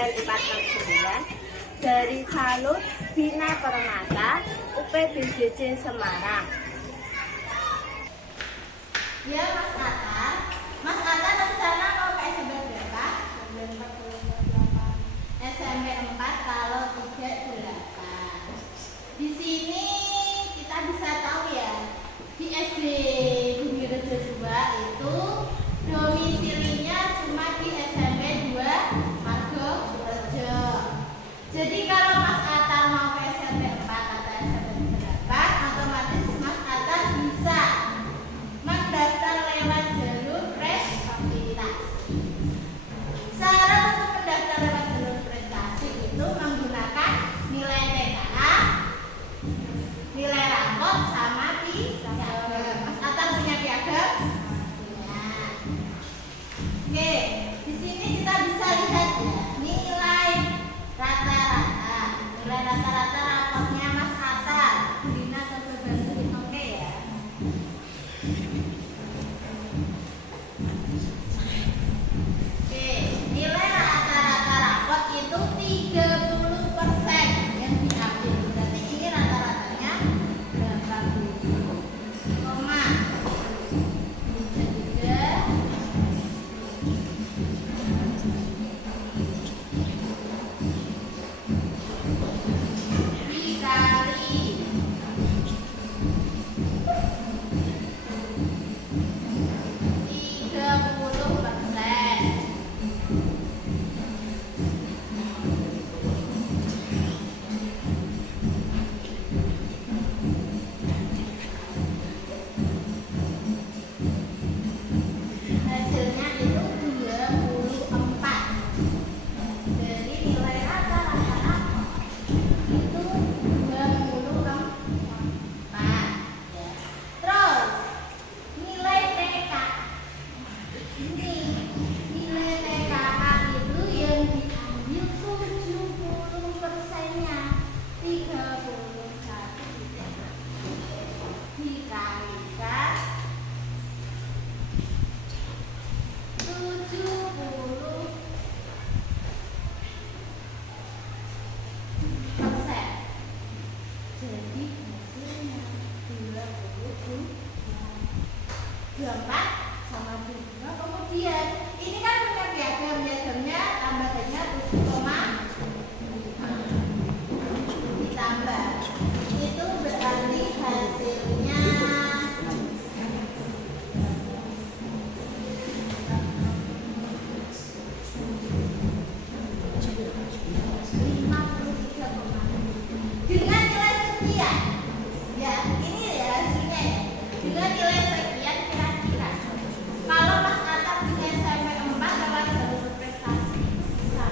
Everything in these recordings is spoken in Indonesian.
9469 dari Salut Bina Permata UPBJJ Semarang. Ya Mas Atta rencana mau ke SMP berapa? SMP 4 kalau tidak 8. Di sini kita bisa tahu ya, di SD Bumi Rejo 2 itu domisilinya cuma di SMP 2 Margo Rejo. Jadi kalau Mas Atta mau ke SMP 4 atau SMP 8, otomatis Mas Atta bisa mendaftar lewat jalur prestasi. Syarat untuk mendaftar lewat jalur prestasi itu menggunakan nilai TKA, nilai rapot, sama piagam. Mas Atta punya piagam? Punya. Oke, di sini kita bisa lihat ya nilai rata-rata. Nilai rata-rata rapotnya Mas Atta. Dina coba bantuin, oke ya. Oke, nilai rata-rata rapot itu 30% yang diambil. Berarti ini rata-ratanya 80, koma. Hasilnya itu 24 dari nilai rata-rata rapot itu 24 ya. Terus nilai TK ini, nilai TKA itu yang diambil 70%-nya 31 dikalikan 70%. Jadi hasilnya 24 sama 2. Kemudian ini kan punya piagamnya tambahannya 7,5 ditambah. Itu berarti hasilnya 53,6. Dengan nilai sekian, ya ini ya hasilnya ya. Dengan nilai sekian kira-kira kalau Mas Atta di SMP 4 lewat jalur prestasi bisa.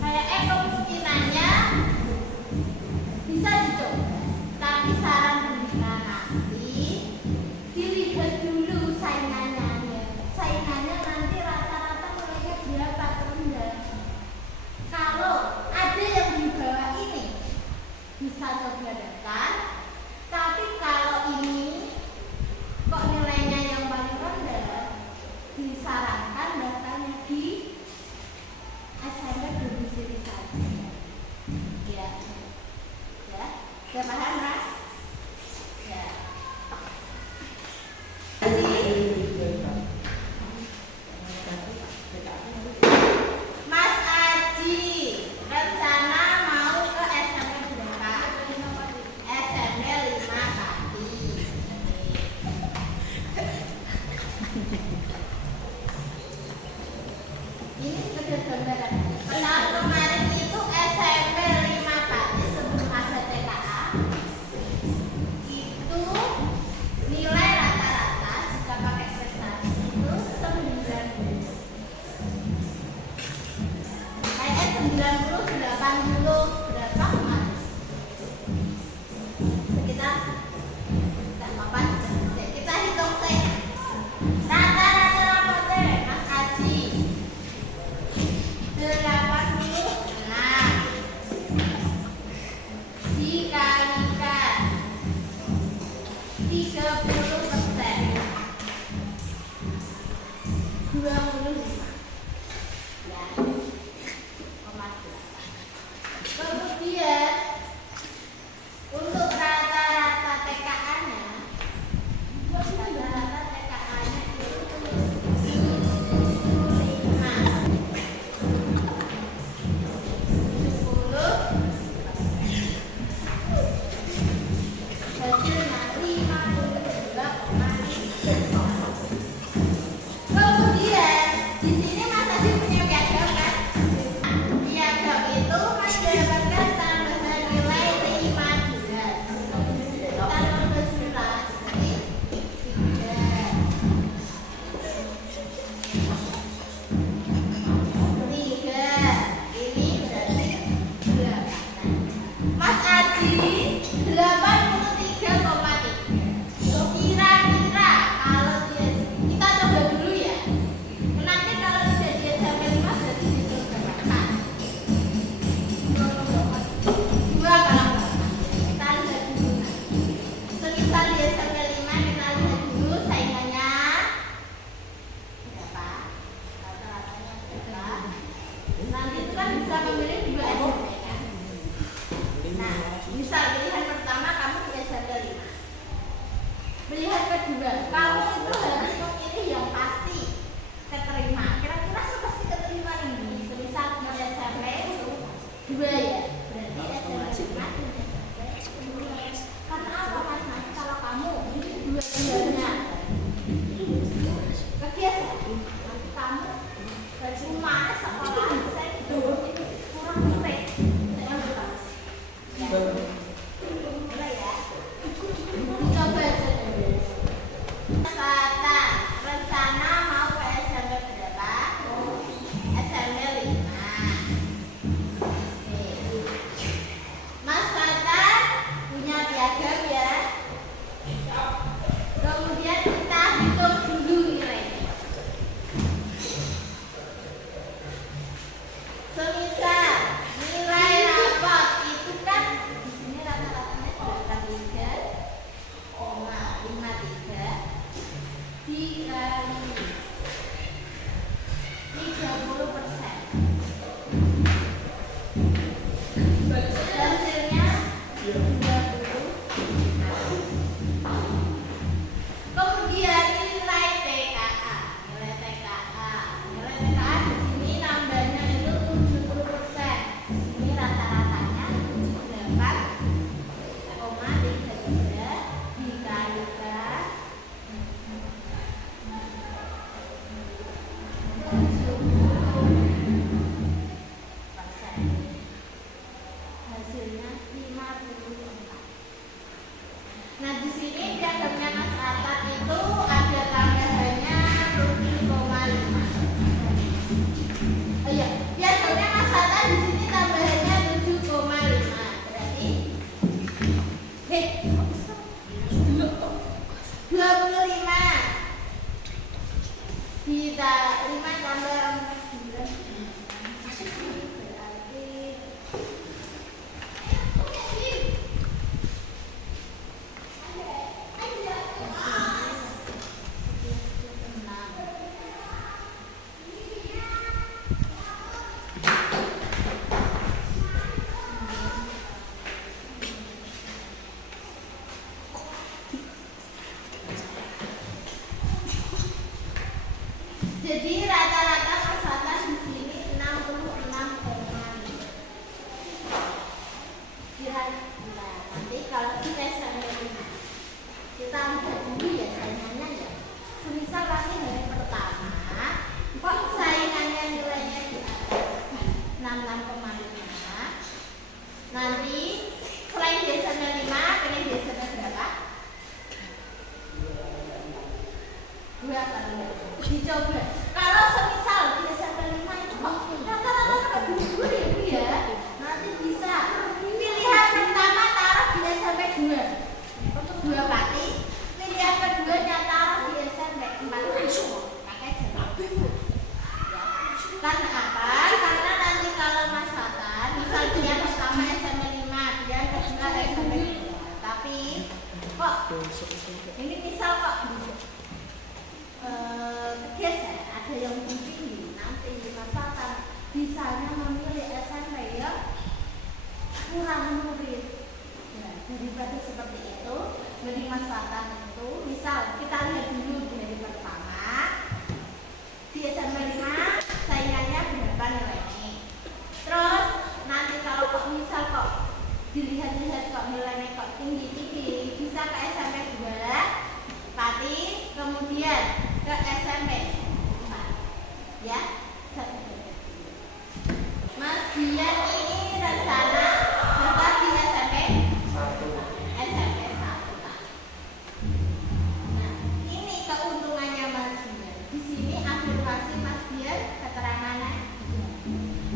Kayaknya kemungkinannya bisa dicoba. Tapi saran Bunda nanti dilihat dulu saingannya ya. Saingannya nanti rata-rata mereka berapa terendah. Kalau ada yang di bawah ini bisa coba daftar. Tapi kalau ini kok nilainya yang paling rendah, disarankan daftarnya di SMP domisili saja. Ya, ya, sudah paham Mas? Ya. Mas Aji rencana mau ke SMP berapa? SMP 5 Pati. Ini sekedar gambaran. Tahun kemarin itu SMP 5 Pati sebelum ada TKA itu nilai rata-rata jika pakai prestasi itu 90. Kayaknya 90, 80 berapa kemarin? Sekitar tidak apa-apa. Kita hitung saja. Rata-rata rapotnya Mas Aji 86 dikalikan 30%, 25 ya. misalnya memilih SMP yang kurang murid. Ya, daripada seperti itu, memanfaatkan itu. Misal kita lihat dulu dari pertama di SMP 5 saingannya berapa nilainya. Terus nanti kalau kok misal kok dilihat-lihat kok nilainya kok tinggi-tinggi, bisa ke SMP 2, tapi kemudian ke SMP 4. Ya, Mas Dian ini rencana dapat di SMP 1. Nah, ini keuntungannya Mas Dian. Di sini afirmasi Mas Dian keterangannya.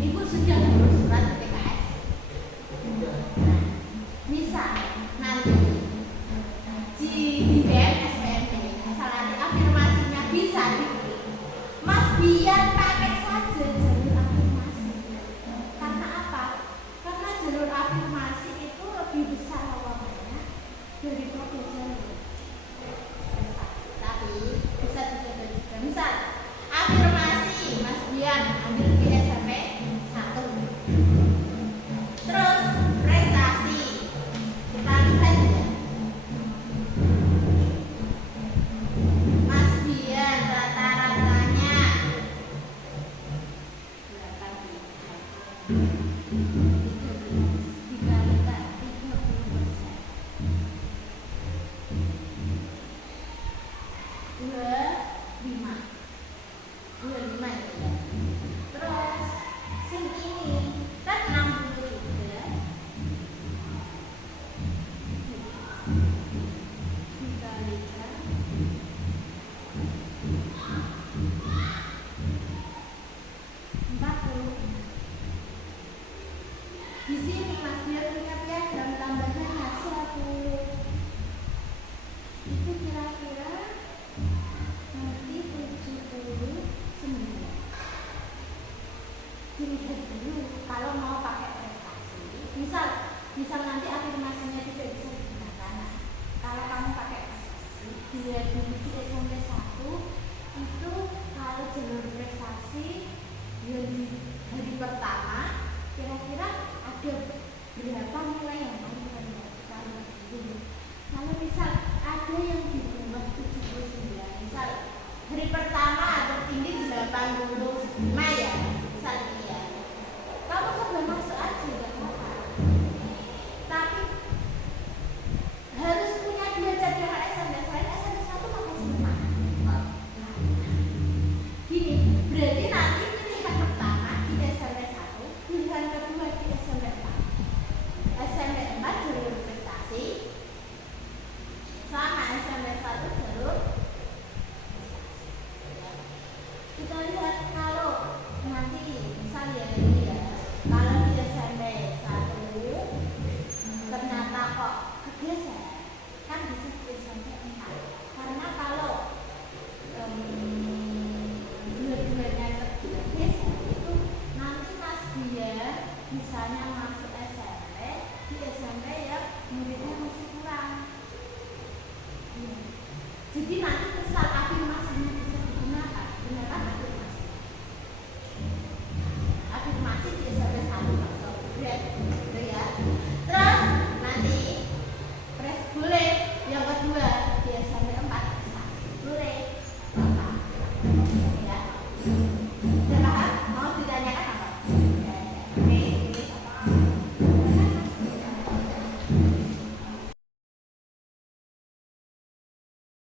Ibu sudah ngurus surat PKS. Nah, misal nanti di BM SPMP, asal nanti afirmasinya bisa dipilih. Mas Dian pakai saja jalur afirmasi. Karena apa? Karena jalur afirmasi itu lebih besar lowongannya daripada jalur prestasi. Tapi bisa dicoba juga. Misal afirmasi Mas Dian ambil di SMP 1. Terus prestasi kita lihat ya. Mas Dian rata-ratanya 25 itu ya. Terus sing ini kan 60 juga. Dikalikan 40. Di sini Mas Dian ingat ya, jam tambahnya 10. Itu kira-kira nanti 79. Dilihat dulu kalau mau pakai prestasi. Misal nanti afirmasinya tidak bisa digunakan. Nah, kalau kamu pakai prestasi, dilihat dulu di SMP 1 itu kalau jalur prestasi yang di hari pertama kira-kira ada berapa nilai yang kamu kalau dulu. Kalau misal ada yang di bawah 79, misal hari pertama atau tinggi 85 ya, misal ya, kamu coba masuk aja nggak apa-apa. Tapi harus punya dua cadangan SMP selain SMP 1 pakai semua. Gini, berarti nanti pilihan pertama di SMP 1, pilihan kedua di SMP 4. SMP 4 jalur prestasi, sama SMP 1 jalur prestasi. Kita lihat kalau nanti misal ya ini ya, kalau di SMP 1 ternyata kok kegeser, kan bisa di SMP 4. Karena kalau dua-duanya tergeser itu nanti Mas Dian misalnya masuk SMP, di SMP ya muridnya masih kurang. Jadi nanti misal afirmasinya bisa digunakan, gunakan afirmasi. Afirmasi di SMP 1 langsung gitu ya. Terus nanti boleh yang kedua di SMP 4 boleh. Ya.